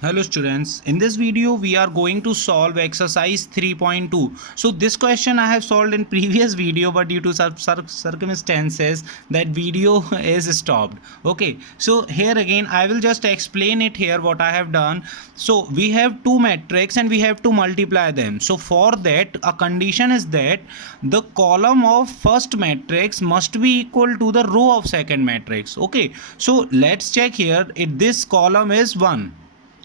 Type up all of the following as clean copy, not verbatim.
Hello students, in this video we are going to solve exercise 3.2. So this question I have solved in previous video, but due to circumstances that video is stopped. Okay, so here again I will just explain it here what I have done. So we have two matrix and we have to multiply them. So for that a condition is that the column of first matrix must be equal to the row of second matrix. Okay, so let's check here. This column is 1.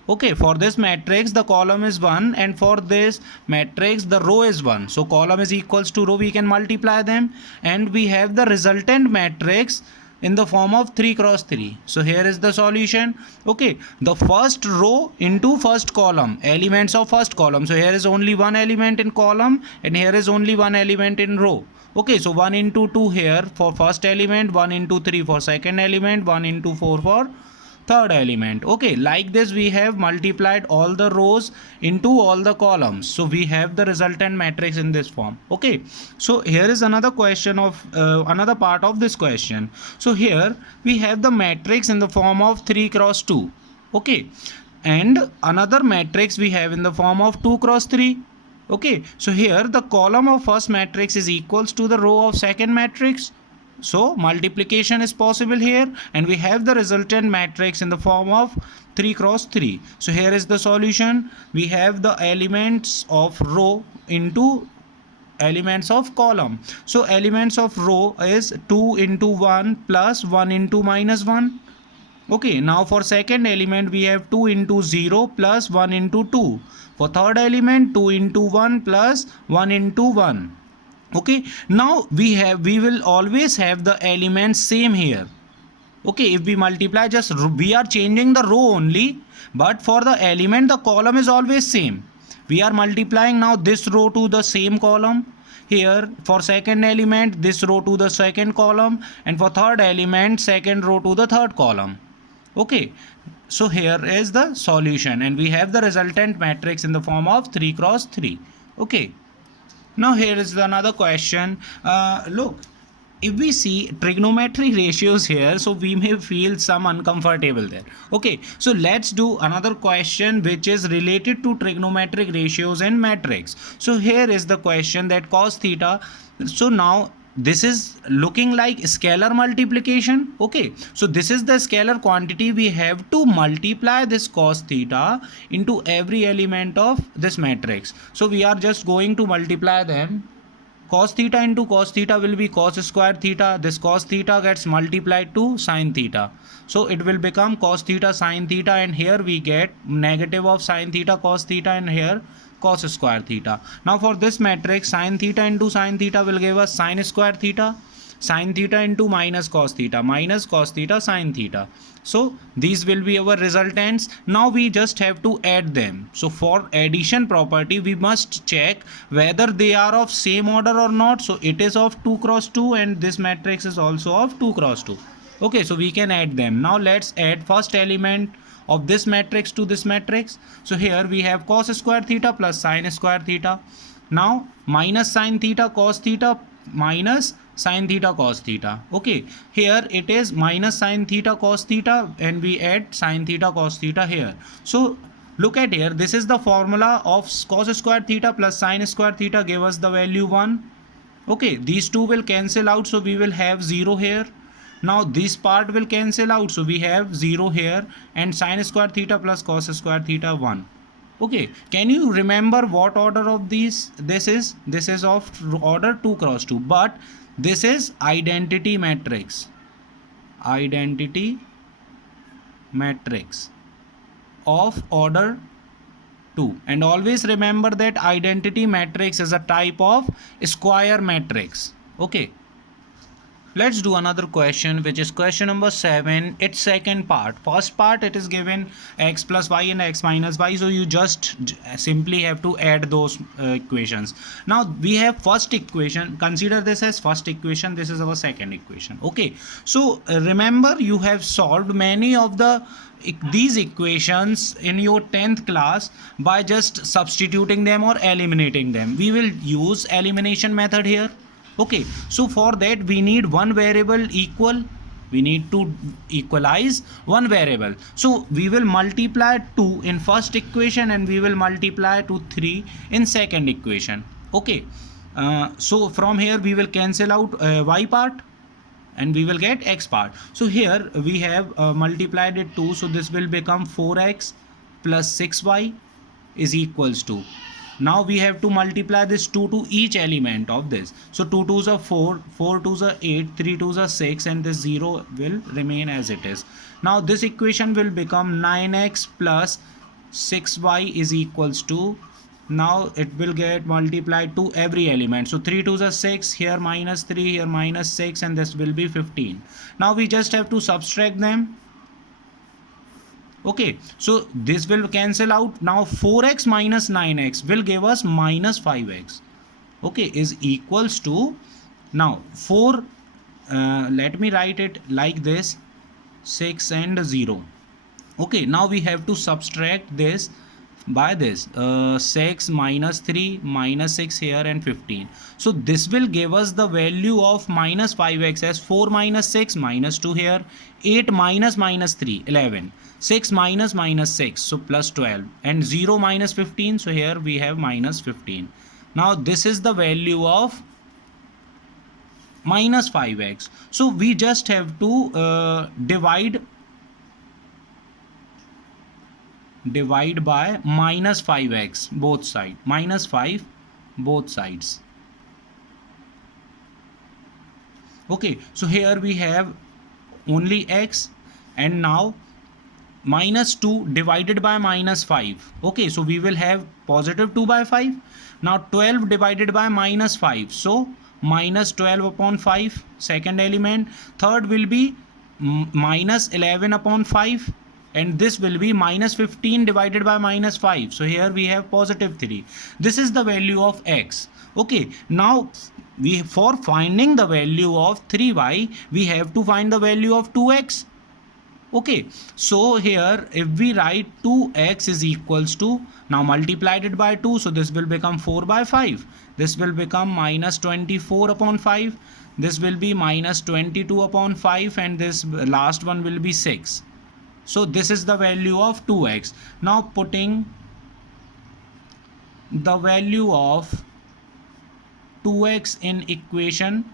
Okay, for this matrix the column is 1 and for this matrix the row is 1. So column is equals to row, we can multiply them and we have the resultant matrix in the form of 3 cross 3. So here is the solution. Okay, the first row into first column, elements of first column. So here is only one element in column and here is only one element in row. Okay, so 1 into 2 here for first element, 1 into 3 for second element, 1 into 4 for third element. Okay, like this we have multiplied all the rows into all the columns, so we have the resultant matrix in this form. Okay, so here is another question of another part of this question. So here we have the matrix in the form of 3 cross 2. Okay, and another matrix we have in the form of 2 cross 3. Okay, so here the column of first matrix is equals to the row of second matrix. So multiplication is possible here and we have the resultant matrix in the form of 3 cross 3. So here is the solution. We have the elements of row into elements of column. So elements of row is 2 into 1 plus 1 into minus 1. Okay, now for second element we have 2 into 0 plus 1 into 2. For third element 2 into 1 plus 1 into 1. Okay, now we will always have the elements same here. Okay, if we multiply, just we are changing the row only, but for the element the column is always same. We are multiplying now this row to the same column. Here for second element this row to the second column, and for third element second row to the third column. Okay, so here is the solution and we have the resultant matrix in the form of 3 cross 3. Okay, now here is another question. Look, if we see trigonometric ratios here, so we may feel some uncomfortable there. Okay, so let's do another question which is related to trigonometric ratios and matrix. So here is the question that cos theta. So now this is looking like scalar multiplication. Okay, so this is the scalar quantity. We have to multiply this cos theta into every element of this matrix. So we are just going to multiply them. Cos theta into cos theta will be cos square theta. This cos theta gets multiplied to sin theta, so it will become cos theta sin theta, and here we get negative of sin theta cos theta, and here cos square theta. Now for this matrix, sin theta into sin theta will give us sin square theta, sin theta into minus cos theta sin theta. So these will be our resultants. Now we just have to add them. So for addition property we must check whether they are of same order or not. So it is of 2 cross 2 and this matrix is also of 2 cross 2. Okay, so we can add them. Now let's add first element of this matrix to this matrix. So here we have cos square theta plus sin square theta. Now minus sin theta cos theta minus sin theta cos theta. Okay, here it is minus sin theta cos theta and we add sin theta cos theta here. So look at here, this is the formula of cos square theta plus sin square theta give us the value 1. Okay, these two will cancel out, so we will have 0 here. Now this part will cancel out, so we have 0 here, and sin square theta plus cos square theta 1. Okay, can you remember what order of these this is? This is of order 2 cross 2, but this is identity matrix. Identity matrix of order 2, and always remember that identity matrix is a type of square matrix. Okay, let's do another question, which is question number 7. Its second part. First part it is given x plus y and x minus y, so you just simply have to add those equations. Now we have first equation, consider this as first equation, this is our second equation. Okay, so remember you have solved many of these equations in your 10th class by just substituting them or eliminating them. We will use elimination method here. Okay, so for that we need one variable equal, We need to equalize one variable. So we will multiply 2 in first equation and we will multiply to 3 in second equation. Okay. So from here we will cancel out y part and we will get x part. So here we have multiplied it 2, so this will become 4x plus 6y is equals to, now we have to multiply this 2 to each element of this. So 2 2s are 4, 4 2s are 8, 3 2s are 6, and this 0 will remain as it is. Now this equation will become 9x plus 6y is equals to, now it will get multiplied to every element. So 3 2s are 6, here minus 3, here minus 6, and this will be 15. Now we just have to subtract them. Okay, so this will cancel out. Now 4x minus 9x will give us minus 5x. Okay, is equals to, now 4, let me write it like this, 6 and 0. Okay, now we have to subtract this by this 6 minus 3 minus 6 here and 15. So this will give us the value of minus 5x as 4 minus 6 minus 2 here, 8 minus minus 3 11, 6 minus minus 6 so plus 12, and 0 minus 15, so here we have minus 15. Now this is the value of minus 5x. So we just have to divide by minus 5x both sides, minus 5 both sides. Okay, so here we have only x, and now minus 2 divided by minus 5. Okay, so we will have positive 2 by 5. Now 12 divided by minus 5, so minus 12 upon 5 second element. Third will be minus 11 upon 5, and this will be minus 15 divided by minus 5. So here we have positive 3. This is the value of x. Okay, now for finding the value of 3y, we have to find the value of 2x. Okay, so here if we write 2x is equals to, now multiplied it by 2, so this will become 4 by 5. This will become minus 24 upon 5. This will be minus 22 upon 5, and this last one will be 6. So this is the value of 2x. Now putting the value of 2x in equation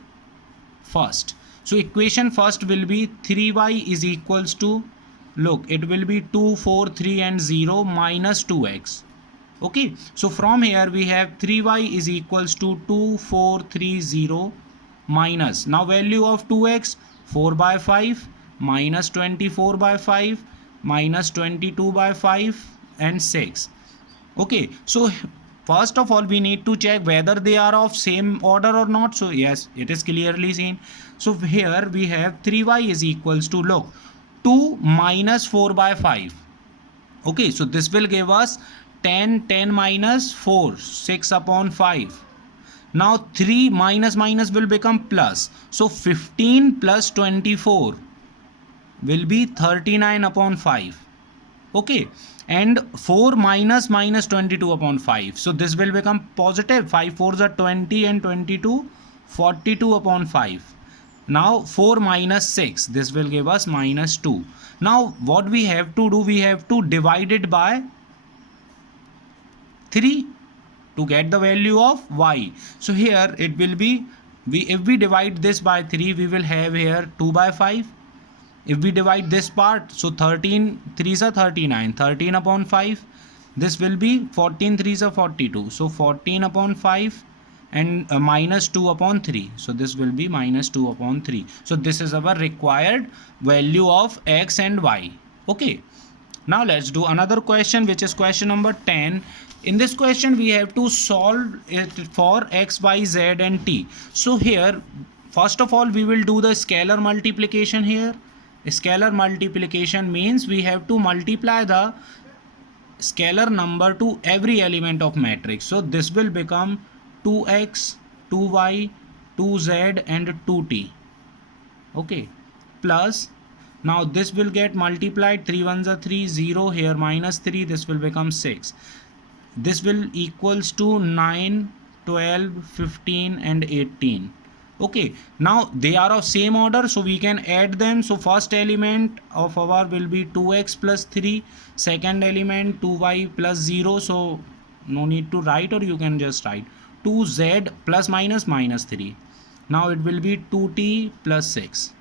first. So equation first will be 3y is equals to, look, it will be 2, 4, 3 and 0 minus 2x. Okay, so from here we have 3y is equals to 2, 4, 3, 0 minus, now value of 2x 4 by 5 minus 24 by 5 minus 22 by 5 and 6. Okay, so first of all we need to check whether they are of same order or not. So yes, it is clearly seen. So here we have 3y is equals to, look, 2 minus 4 by 5. Okay, so this will give us 10, 10 minus 4, 6 upon 5. Now 3 minus minus will become plus. So 15 plus 24 will be 39 upon 5. Okay, and 4 minus minus 22 upon 5. So this will become positive. 5 4s are 20 and 22, 42 upon 5. Now 4 minus 6, this will give us minus 2. Now what we have to do, we have to divide it by 3 to get the value of y. So here it will be, if we divide this by 3, we will have here 2 by 5. If we divide this part, so 13 3s are 39, 13 upon 5. This will be 14 3s are 42. So 14 upon 5 and minus 2 upon 3. So this will be minus 2 upon 3. So this is our required value of x and y. Okay. Now let's do another question, which is question number 10. In this question we have to solve it for x, y, z and t. So here first of all we will do the scalar multiplication here. Scalar multiplication means we have to multiply the scalar number to every element of matrix. So this will become 2x, 2y, 2z and 2t. Okay, plus, now this will get multiplied, 3 1s are 3, 0 here minus 3, this will become 6. This will equals to 9, 12, 15 and 18. Okay, now they are of same order, so we can add them. So first element of our will be 2x plus 3, second element 2y plus 0, so no need to write, or you can just write 2z plus minus 3. Now it will be 2t plus 6.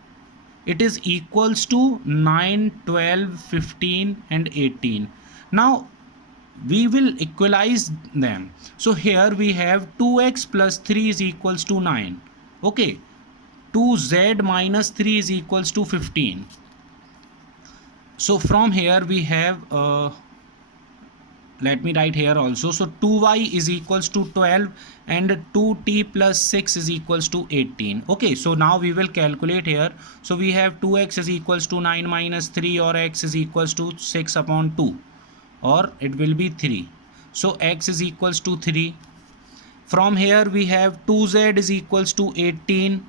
It is equals to 9, 12, 15 and 18. Now we will equalize them. So here we have 2x plus 3 is equals to 9. Okay, 2z minus 3 is equals to 15. So from here we have let me write here also. So 2y is equals to 12 and 2t plus 6 is equals to 18. Okay, so now we will calculate here. So we have 2x is equals to 9 minus 3, or x is equals to 6 upon 2, or it will be 3. So x is equals to 3. From here we have 2z is equals to 18,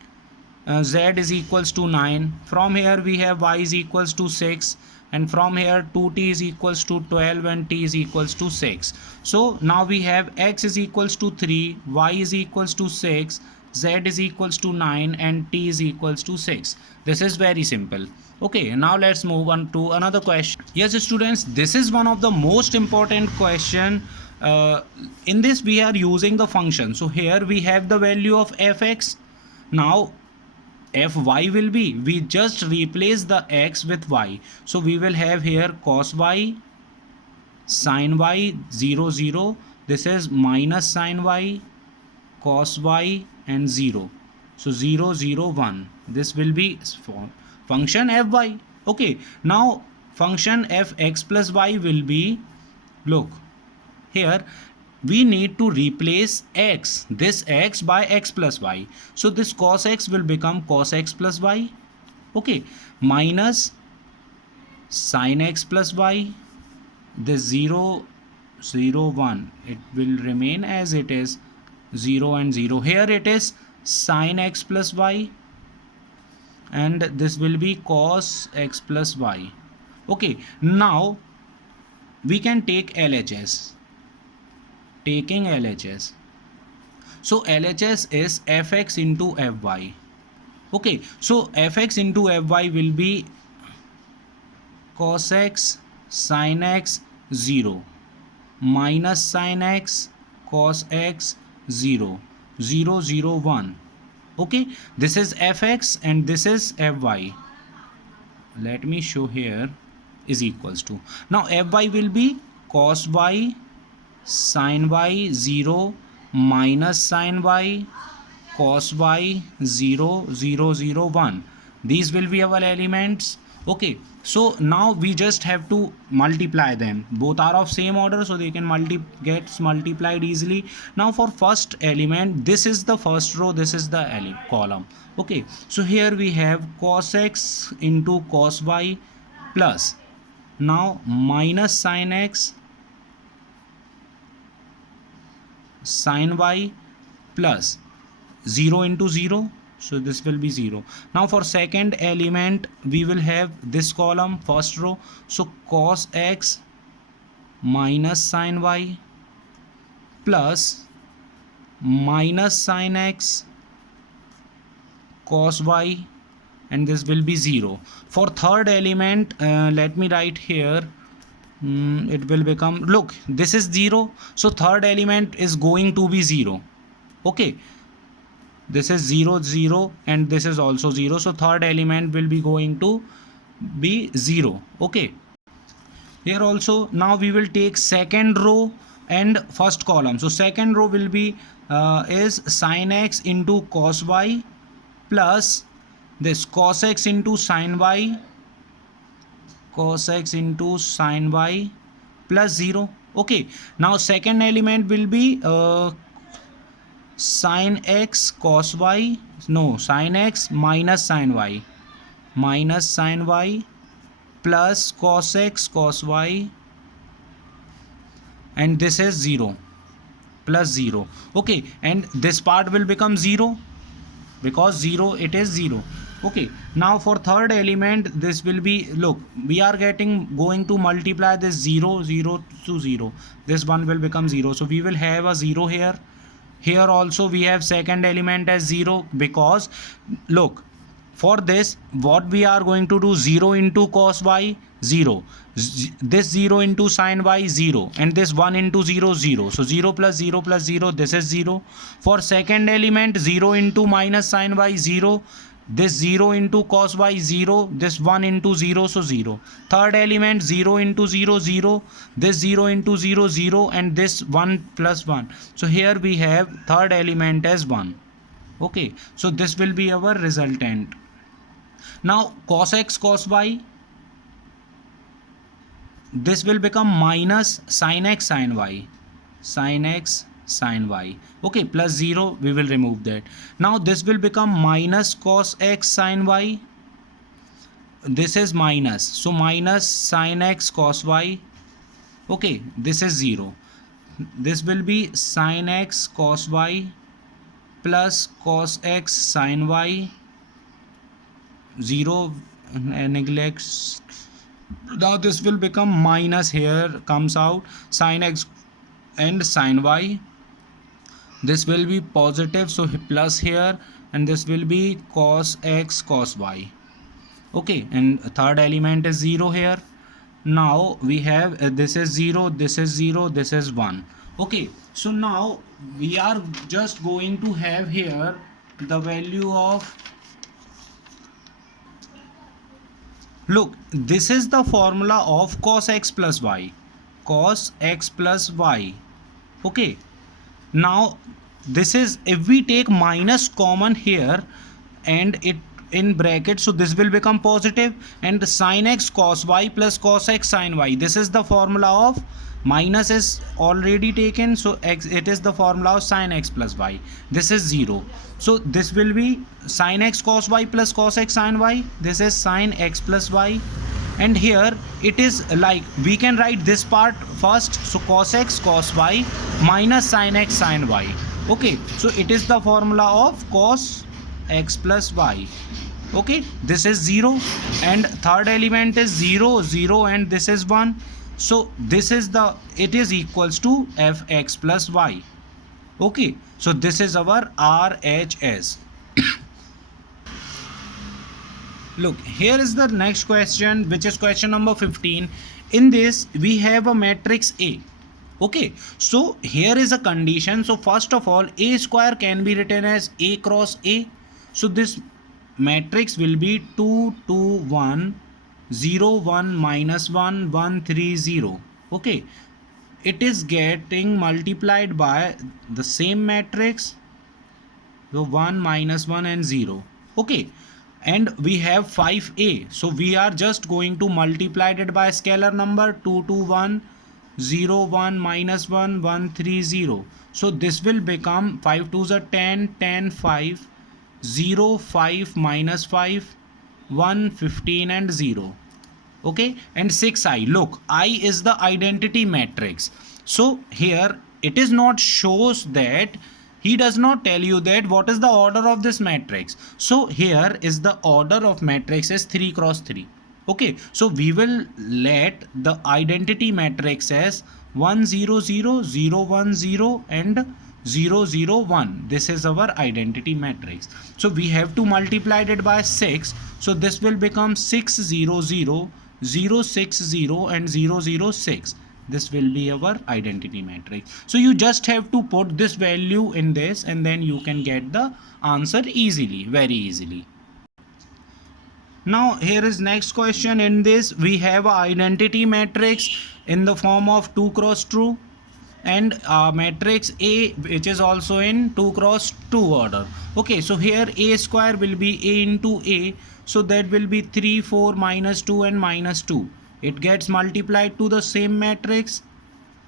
z is equals to 9. From here we have y is equals to 6, and from here 2t is equals to 12 and t is equals to 6. So now we have x is equals to 3, y is equals to 6, z is equals to 9 and t is equals to 6. This is very simple. Okay, now let's move on to another question. Yes students, this is one of the most important question. In this we are using the function. So here we have the value of fx. Now fy will be, we just replace the x with y. So we will have here cos y, sin y, 0 0. This is minus sin y, cos y and 0. So 0 0 1. This will be function fy. Okay, now function fx plus y will be, look here we need to replace x, this x, by x plus y. So this cos x will become cos x plus y. Okay, minus sin x plus y. This 0 0 1, it will remain as it is, 0 and 0. Here it is sin x plus y, and this will be cos x plus y. Okay, now we can take LHS. Taking LHS. So LHS is fx into fy. Okay, so fx into fy will be cos x sin x 0 minus sin x cos x 0 0 0 1. Okay, this is fx and this is fy. Let me show here, is equals to, now fy will be cos y sin y 0 minus sin y cos y 0 0 0 1. These will be our elements. Okay, so now we just have to multiply them. Both are of same order, so they can gets multiplied easily. Now for first element, this is the first row, this is the column. Okay, so here we have cos x into cos y plus, now minus sin x sin y plus 0 into 0, so this will be 0. Now for second element we will have this column, first row, so cos x minus sin y plus minus sin x cos y, and this will be 0. For third element, let me write here, it will become, look, this is 0, so third element is going to be 0. Okay, this is 0 0 and this is also 0, so third element will be going to be 0. Okay, here also now we will take second row and first column. So second row will be is sin x into cos y plus this cos x into sin y, cos x into sin y plus 0. Okay, now second element will be sin x cos y, no, sin x minus sin y plus cos x cos y, and this is 0 plus 0. Okay, and this part will become 0 because 0, it is 0. Okay, now for third element this will be, look, we are going to multiply this 0 0 to 0, this one will become 0, so we will have a 0 here, Here also we have second element as 0, because look, for this what we are going to do, 0 into cos y 0, this 0 into sin y 0, and this 1 into 0 0, so 0 plus 0 plus 0, this is 0. For second element, 0 into minus sin y 0, this 0 into cos y 0, this 1 into 0, so 0. Third element, 0 into 0 0, this 0 into 0 0, and this 1 plus 1, so here we have third element as 1. Okay, so this will be our resultant. Now cos x cos y, this will become minus sin x sin y, sin x sin y. Okay, plus 0, we will remove that. Now this will become minus cos x sin y, this is minus, so minus sin x cos y. Okay, this is 0. This will be sin x cos y plus cos x sin y, 0 neglects. Now this will become minus, here comes out sin x and sin y, this will be positive, so plus here, and this will be cos x cos y. Okay, and third element is 0 here. Now we have this is 0, this is 0, this is 1. Okay, so now we are just going to have here the value of, look, this is the formula of cos x plus y, cos x plus y. Okay, now this is, if we take minus common here and it in bracket, so this will become positive, and sin x cos y plus cos x sin y, this is the formula of, minus is already taken, so x, it is the formula of sin x plus y, this is 0. So this will be sin x cos y plus cos x sin y, this is sin x plus y, and here it is like, we can write this part first, so cos x cos y minus sin x sin y. Okay, so it is the formula of cos x plus y. Okay, this is 0, and third element is 0 0, and this is 1, so this is the, it is equals to fx plus y. Okay, so this is our RHS. Look, here is the next question, which is question number 15. In this we have a matrix A. Okay, so here is a condition. So first of all, A square can be written as A cross A. So this matrix will be 2 2 1 0 1 minus 1 1 3 0. Okay, it is getting multiplied by the same matrix, so 1 minus 1 and 0. Okay, and we have 5A, so we are just going to multiply it by scalar number, 2 2 1 0 1 minus 1 1 3 0. So this will become 5 2s are 10 10 5 0 5 minus 5 1 15 and 0. Okay, and 6i, look, I is the identity matrix. So here it is not shows that, he does not tell you that what is the order of this matrix. So here is the order of matrix is 3 cross 3. Okay, so we will let the identity matrix as 1 0 0 0 1 0 and 0 0 1. This is our identity matrix. So we have to multiply it by 6, so this will become 6 0 0 0 6 0 and 0 0 6. This will be our identity matrix. So you just have to put this value in this, and then you can get the answer easily, very easily. Now here is next question. In this we have a identity matrix in the form of 2 cross 2 and matrix A, which is also in 2 cross 2 order. Okay, so here A square will be A into A, so that will be 3 4 minus 2 and minus 2. It gets multiplied to the same matrix.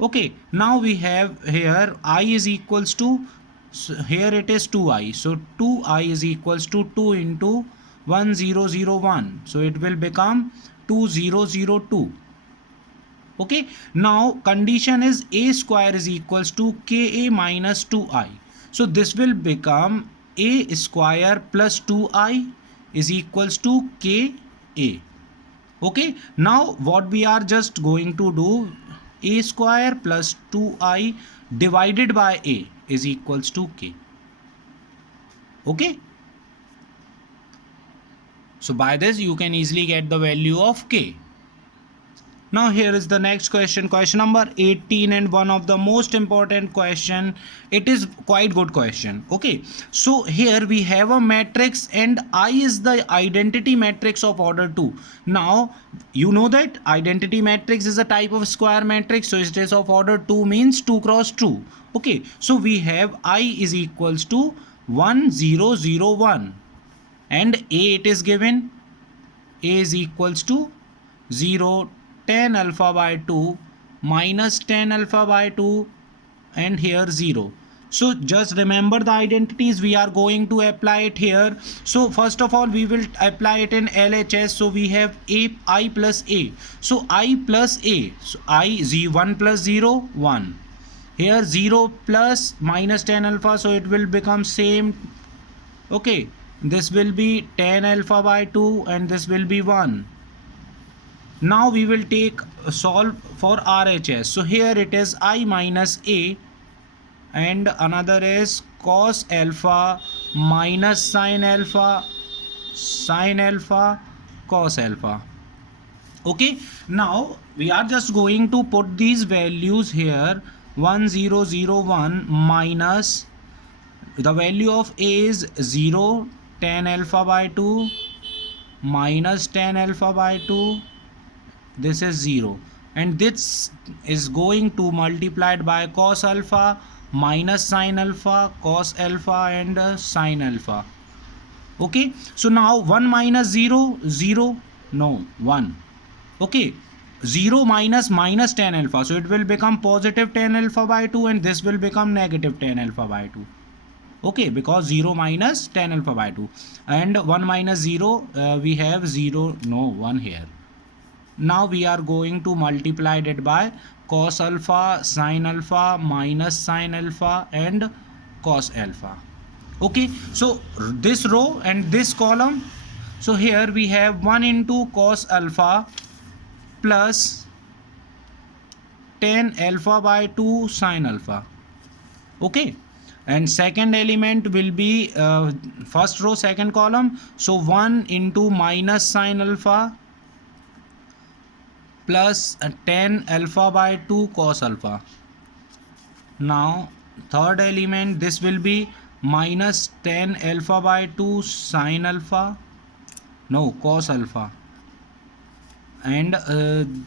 Okay, now we have here I is equals to, so here it is 2i, so 2i is equals to 2 into 1 0 0 1, so it will become 2 0 0 2. Okay, now condition is A square is equals to Ka minus 2i, so this will become A square plus 2i is equals to Ka. Okay, now what we are just going to do, A square plus 2i divided by A is equals to k. Okay, so by this you can easily get the value of k. Now here is the next question, question number 18, and one of the most important question. It is quite good question. Okay, so here we have a matrix and I is the identity matrix of order 2. Now you know that identity matrix is a type of square matrix, so it is of order 2, means 2 cross 2. Okay, so we have I is equals to 1 0 0 1 and A, it is given A is equals to 0 tan alpha by 2 minus tan alpha by 2 and here 0. So just remember the identities, we are going to apply it here. So first of all we will apply it in LHS. So we have I plus A. So I plus A. So I 1 plus 0 1. Here 0 plus minus tan alpha, so it will become same. Okay, this will be tan alpha by 2 and this will be 1. Now we will take solve for RHS. So here it is I minus A and another is cos alpha minus sin alpha, cos alpha. Okay, now we are just going to put these values here. 1 0 0 1 minus the value of A is 0 tan alpha by 2 minus tan alpha by 2, this is 0, and this is going to multiplied by cos alpha minus sin alpha, cos alpha and sin alpha. Okay, so now 1 minus 0 0, no 1. Okay, 0 minus tan alpha, so it will become positive tan alpha by 2 and this will become negative tan alpha by 2. Okay, because 0 minus tan alpha by 2 and 1 minus 0, we have 0, no 1 here. Now we are going to multiply it by cos alpha, sin alpha, minus sin alpha and cos alpha. Okay, so this row and this column, so here we have 1 into cos alpha plus tan alpha by 2 sin alpha. Okay, and second element will be first row second column, so 1 into minus sin alpha plus tan alpha by 2 cos alpha. Now third element, this will be minus tan alpha by 2 sin alpha, no cos alpha, and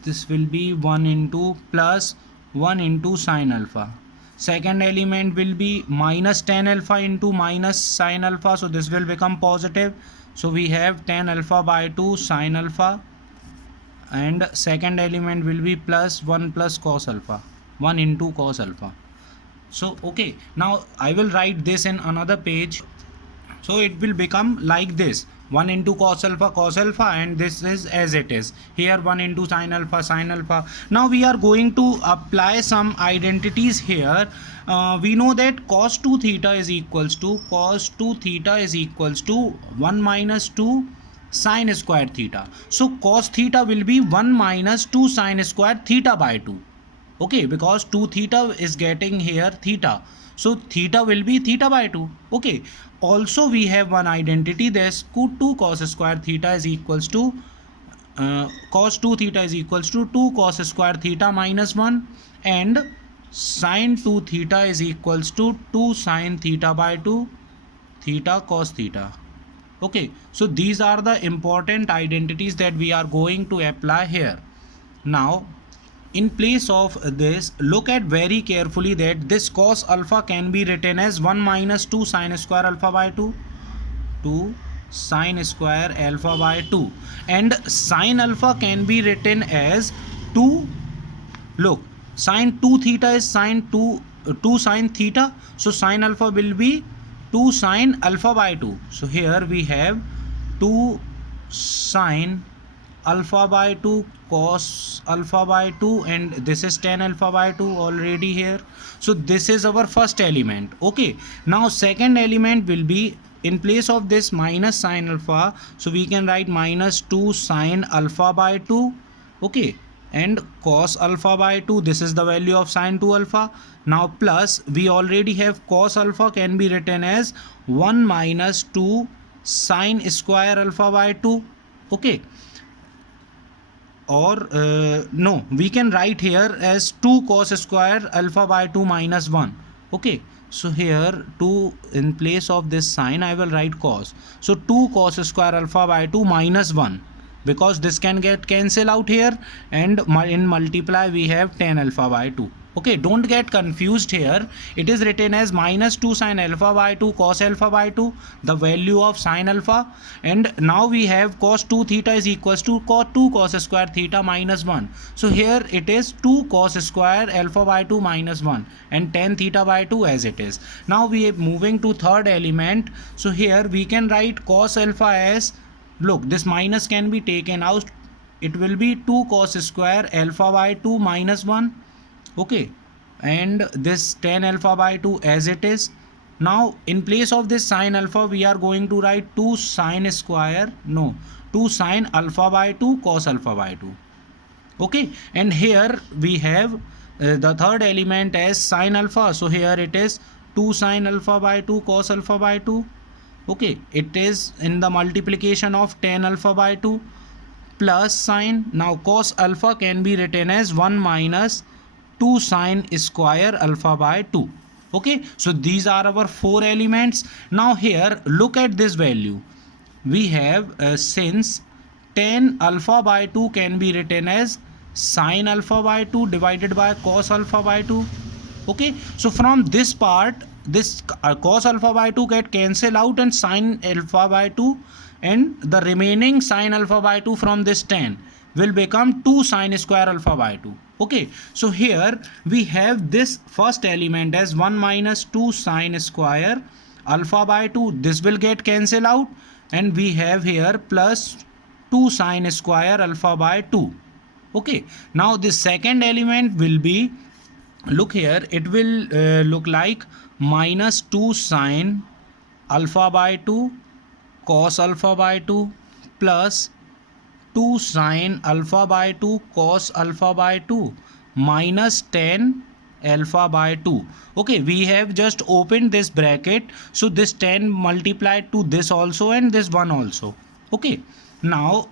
this will be 1 into plus 1 into sin alpha. Second element will be minus tan alpha into minus sin alpha, so this will become positive, so we have tan alpha by 2 sin alpha, and second element will be plus 1 plus cos alpha, 1 into cos alpha. So okay, now I will write this in another page, so it will become like this: 1 into cos alpha, and this is as it is here, 1 into sin alpha. Now we are going to apply some identities here. We know that cos 2 theta is equals to 1 minus 2 sin square theta. So cos theta will be 1 minus 2 sin square theta by 2. Okay, because 2 theta is getting here theta, so theta will be theta by 2. Okay, also we have one identity, this 2 cos square theta is equals to cos 2 theta is equals to 2 cos square theta minus 1, and sin 2 theta is equals to 2 sin theta by 2 theta cos theta. Okay, so these are the important identities that we are going to apply here. Now in place of this, look at very carefully that this cos alpha can be written as 1 minus 2 sin square alpha by 2 sin square alpha by 2, and sin alpha can be written as 2, look, sin 2 theta is sin 2 sin theta, so sin alpha will be 2 sin alpha by 2. So here we have 2 sin alpha by 2 cos alpha by 2, and this is tan alpha by 2 already here. So this is our first element. Okay, now second element will be, in place of this minus sin alpha, so we can write minus 2 sin alpha by 2. Okay, and cos alpha by 2, this is the value of sine 2 alpha. Now plus we already have cos alpha can be written as 1 minus 2 sine square alpha by 2. Okay, or no, we can write here as 2 cos square alpha by 2 minus 1. Okay, so here 2 in place of this sign I will write cos, so 2 cos square alpha by 2 minus 1, because this can get cancel out here, and in multiply we have tan alpha by 2. Okay, don't get confused here. It is written as minus 2 sine alpha by 2 cos alpha by 2, the value of sine alpha, and now we have cos 2 theta is equals to cos 2 cos square theta minus 1. So here it is 2 cos square alpha by 2 minus 1 and tan theta by 2 as it is. Now we are moving to third element. So here we can write cos alpha as, look, this minus can be taken out, it will be 2 cos square alpha by 2 minus 1. Okay, and this tan alpha by 2 as it is. Now in place of this sine alpha we are going to write 2 sine square, no, 2 sine alpha by 2 cos alpha by 2. Okay, and here we have the third element as sine alpha, so here it is 2 sine alpha by 2 cos alpha by 2. Okay, it is in the multiplication of tan alpha by 2 plus sine. Now cos alpha can be written as 1 minus 2 sine square alpha by 2. Okay, so these are our 4 elements. Now here look at this value. We have since tan alpha by 2 can be written as sine alpha by 2 divided by cos alpha by 2. Okay, so from this part, this cos alpha by 2 get cancel out, and sine alpha by 2, and the remaining sine alpha by 2 from this tan will become 2 sine square alpha by 2. Okay, so here we have this first element as 1 minus 2 sine square alpha by 2, this will get cancel out, and we have here plus 2 sine square alpha by 2. Okay, now this second element will be, look here, it will look like minus 2 sine alpha by 2 cos alpha by 2 plus 2 sine alpha by 2 cos alpha by 2 minus tan alpha by 2. Okay, we have just opened this bracket, so this 10 multiplied to this also and this one also. Okay, now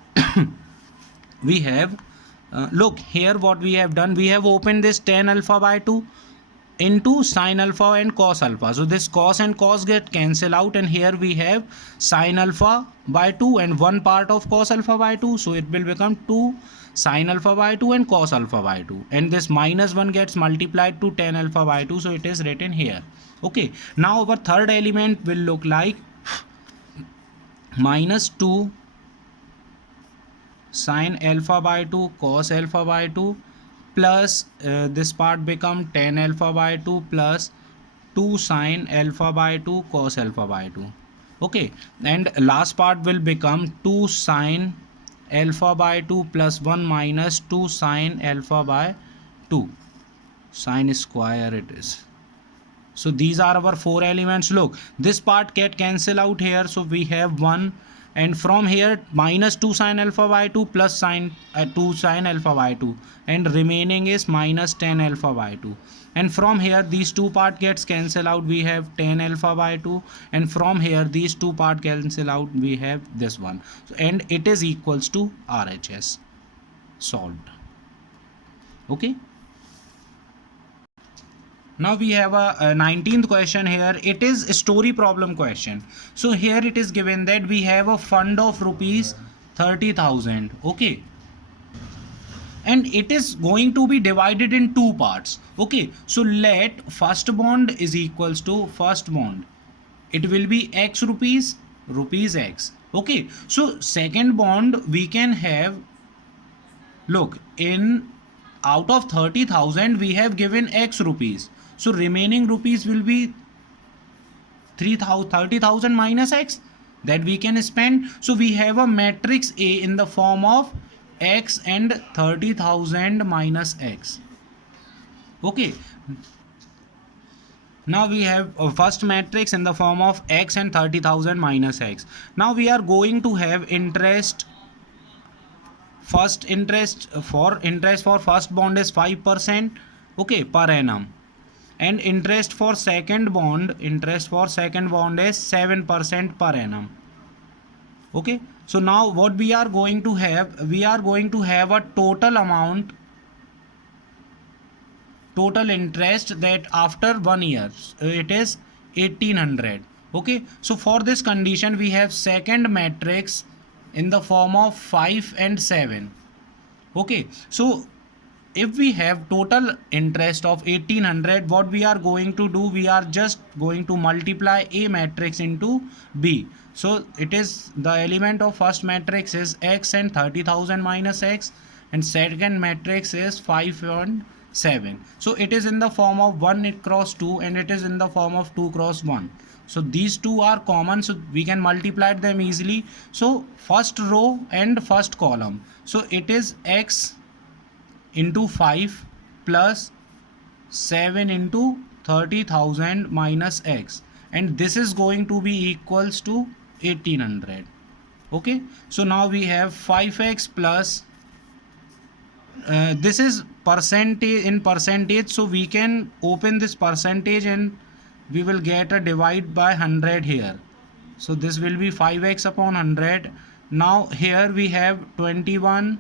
we have look here what we have done, we have opened this tan alpha by 2 into sine alpha and cos alpha, so this cos and cos get cancel out, and here we have sine alpha by 2 and one part of cos alpha by 2, so it will become 2 sine alpha by 2 and cos alpha by 2, and this minus 1 gets multiplied to tan alpha by 2, so it is written here. Okay, now our third element will look like minus 2 sine alpha by 2 cos alpha by 2 plus this part become tan alpha by 2 plus 2 sine alpha by 2 cos alpha by 2. Okay, and last part will become 2 sine alpha by 2 plus 1 minus 2 sine alpha by 2 sine square it is. So these are our 4 elements. Look, this part get cancel out here, so we have 1, and from here minus 2 sine alpha by 2 plus sine 2 sine alpha by 2, and remaining is minus tan alpha by 2, and from here these two part gets cancel out, we have tan alpha by 2, and from here these two part cancel out, we have this one, and it is equals to RHS. Solved. Okay, now we have a 19th question here. It is a story problem question. So here it is given that we have a fund of rupees 30,000. Okay, and it is going to be divided in two parts. Okay, so let first bond is equals to first bond, it will be x rupees, rupees x. Okay, so second bond we can have, look, in out of 30,000 we have given x rupees, so remaining rupees will be 30,000 minus x that we can spend. So we have a matrix A in the form of x and 30,000 minus x. Okay, now we have a first matrix in the form of x and 30,000 minus x. Now we are going to have interest first interest for first bond is 5%, okay, per annum, and interest for second bond is 7% per annum. Okay, so now what we are going to have, a total interest that after 1 year it is 1800. Okay, so for this condition we have second matrix in the form of 5 and 7. Okay, so if we have total interest of 1800, what we are going to do, we are just going to multiply A matrix into B. So it is the element of first matrix is x and 30,000 minus x, and second matrix is 5 and 7. So it is in the form of 1 cross 2 and it is in the form of 2 cross 1. So these two are common, so we can multiply them easily. So first row and first column, so it is x into 5 plus 7 into 30,000 minus x, and this is going to be equals to 1800. Okay, so now we have 5x plus this is percentage in percentage, so we can open this percentage and we will get a divide by 100 here. So this will be 5x upon 100. Now here we have 21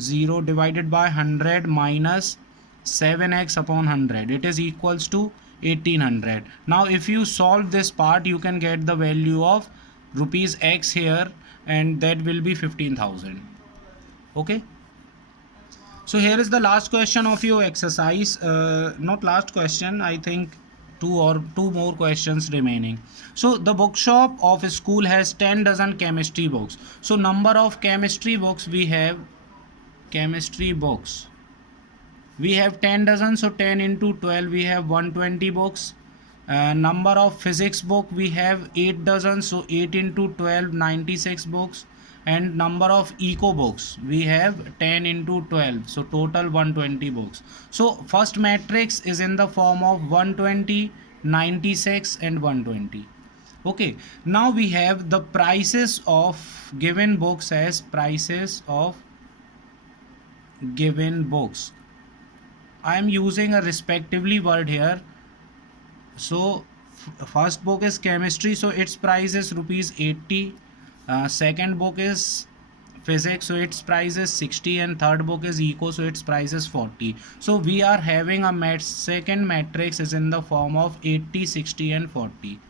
0 divided by 100 minus 7x upon 100, it is equals to 1800. Now if you solve this part, you can get the value of rupees x here, and that will be 15,000. Okay, so here is the last question of your exercise. Not last question, I think two more questions remaining. So the bookshop of a school has 10 dozen chemistry books. So number of chemistry books we have, we have 10 dozen, so 10 into 12 we have 120 books. Number of physics book we have 8 dozen, so 8 into 12 96 books. And number of eco books we have 10 into 12, so total 120 books. So first matrix is in the form of 120, 96 and 120. Okay, now we have the prices of given books as prices of given books. I am using a respectively word here. So first book is chemistry, so its price is rupees 80. Second book is physics, so its price is 60, and third book is eco, so its price is 40. So we are having a second matrix is in the form of 80, 60 and 40.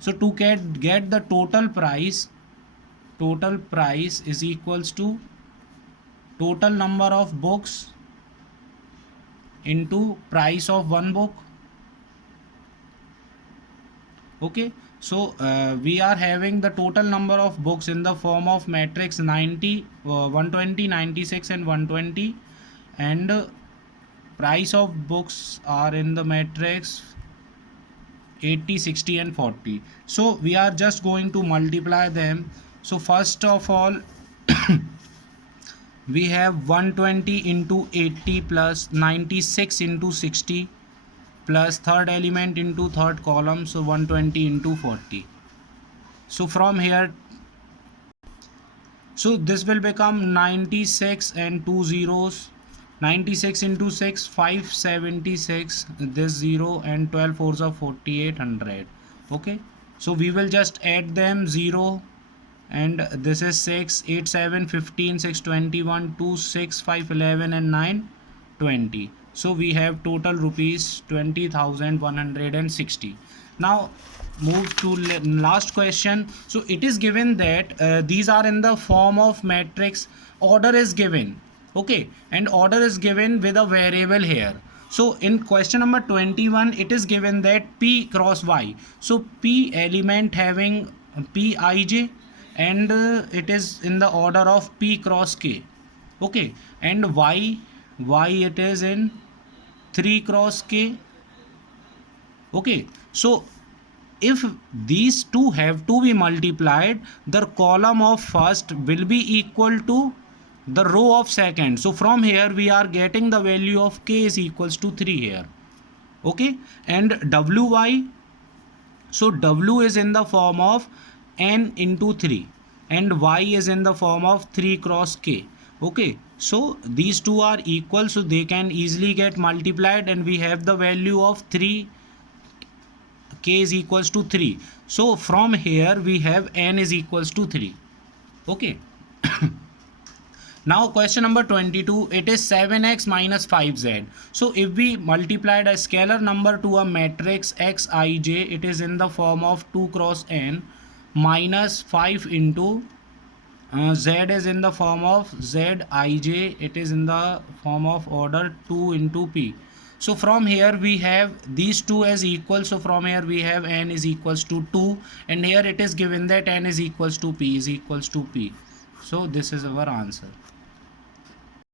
So to get the total price is equals to total number of books into price of one book. Okay, so we are having the total number of books in the form of matrix 90, 120, 96 and 120, and price of books are in the matrix 80, 60 and 40. So we are just going to multiply them. So first of all we have 120 into 80 plus 96 into 60 plus third element into third column, so 120 into 40. So from here, so this will become 96 and 2 zeros, 96 into 6 576, this 0 and 12 fours of 4800. Okay, so we will just add them 0, and this is 6 8 7 15 6 21 2 6 5 11 and 9 20. So we have total rupees 20,160. Now move to last question. So it is given that these are in the form of matrix, order is given, okay, and order is given with a variable here. So in question number 21 it is given that p cross y, so p element having pij, and it is in the order of p cross k, okay, and y it is in 3 cross k. Okay, so if these two have to be multiplied, the column of first will be equal to the row of second. So from here we are getting the value of k is equals to 3 here. Okay, and wy, so w is in the form of n into 3, and y is in the form of 3 cross k. Okay, so these two are equal, so they can easily get multiplied, and we have the value of 3, k is equals to 3. So from here we have n is equals to 3. Okay. Now question number 22, it is 7x minus 5z. So if we multiplied a scalar number to a matrix xij, it is in the form of 2 cross n minus 5 into z is in the form of zij, it is in the form of order 2 into p. So from here we have these two as equal, so from here we have n is equals to 2, and here it is given that n is equals to p is equals to p. So this is our answer.